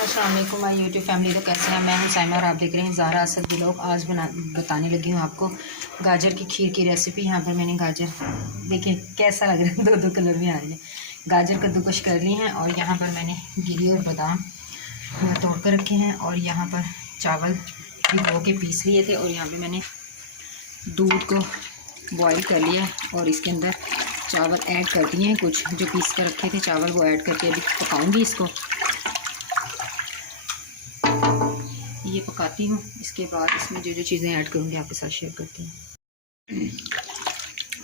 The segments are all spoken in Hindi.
अस्सलाम वालेकुम माय यूट्यूब फैमिली। तो कैसे हैं? मैं हूं साइमा और आप देख रहे हैं ज़ारा असद ब्लॉग। आज बताने लगी हूं आपको गाजर की खीर की रेसिपी। यहाँ पर मैंने गाजर देखिए कैसा लग रहा है, दो दो कलर में आ रही है। गाजर कद्दूकश कर ली हैं और यहाँ पर मैंने गिरी और बादाम तोड़ कर रखे हैं और यहाँ पर चावल भिगो के पीस लिए थे और यहाँ पर मैंने दूध को बॉयल कर लिया और इसके अंदर चावल ऐड कर दिए हैं। कुछ जो पीस कर रखे थे चावल वो ऐड करके अभी पकाऊंगी इसको। ये पकाती हूँ, इसके बाद इसमें जो जो चीज़ें ऐड करूँगी आपके साथ शेयर करती हूँ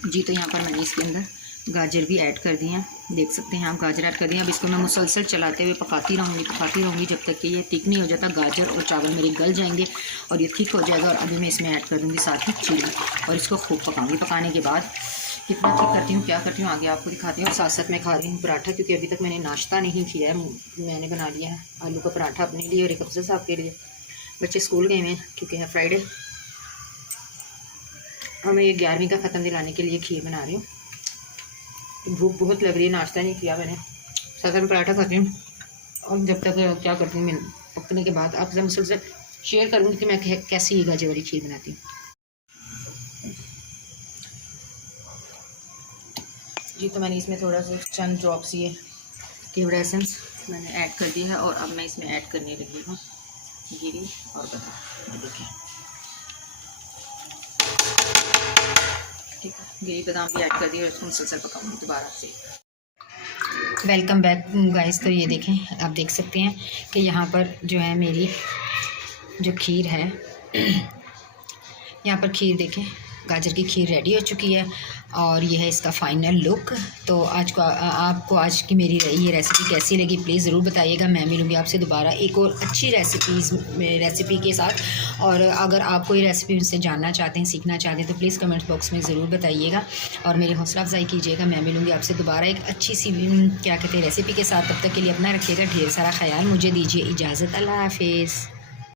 जी। तो यहाँ पर मैंने इसके अंदर गाजर भी ऐड कर दिए हैं, देख सकते हैं आप गाजर ऐड कर दिए। अब इसको मैं मुसलसल चलाते हुए पकाती रहूँगी जब तक कि ये थिक नहीं हो जाता। गाजर और चावल मेरे गल जाएंगे और ये थिक हो जाएगा। और अभी मैं इसमें ऐड कर दूँगी साथ ही चीनी और इसको खूब पकाऊँगी। पकाने के बाद कितना थिक करती हूँ, क्या करती हूँ, आगे आपको दिखाती हूँ। और साथ साथ मैं खा रही हूँ पराठा, क्योंकि अभी तक मैंने नाश्ता नहीं किया है। मैंने बना लिया है आलू का पराठा अपने लिए और एक अफजल साहब के लिए। बच्चे स्कूल गए हैं क्योंकि है फ्राइडे और मैं ये 11वीं का ख़त्म दिलाने के लिए खीर बना रही हूँ। भूख बहुत लग रही है, नाश्ता नहीं किया मैंने। साथ में पराठा खाती हूँ और जब तक क्या करती हूँ मैं पकने के बाद आपसे मुसलसल शेयर करूँगी कि मैं कैसी ये गाजर वाली खीर बनाती हूँ जी। तो मैंने इसमें थोड़ा सा चंद ड्रॉप्स ये केवड़ एसेंस मैंने ऐड कर दिया है और अब मैं इसमें ऐड करने लगी हूँ गिरी और बादाम। देखिए ठीक है, गिरी बादाम भी ऐड कर दिया और इसको मुसलसल पकाऊंगी दोबारा से। Welcome back guys. तो ये देखें, आप देख सकते हैं कि यहाँ पर जो है मेरी जो खीर है, यहाँ पर खीर देखें, गाजर की खीर रेडी हो चुकी है और ये है इसका फाइनल लुक। तो आज को आपको आज की मेरी ये रेसिपी कैसी लगी प्लीज़ ज़रूर बताइएगा। मैं मिलूँगी आपसे दोबारा एक और अच्छी रेसिपी के साथ। और अगर आप कोई रेसिपी मुझसे जानना चाहते हैं, सीखना चाहते हैं तो प्लीज़ कमेंट बॉक्स में ज़रूर बताइएगा और मेरी हौसला अफजाई कीजिएगा। मैं मिलूँगी आपसे दोबारा एक अच्छी सी क्या कहते हैं रेसिपी के साथ। तब तक के लिए अपना रखिएगा ढेर सारा ख्याल। मुझे दीजिए इजाज़त। अल्लाह हाफिज़।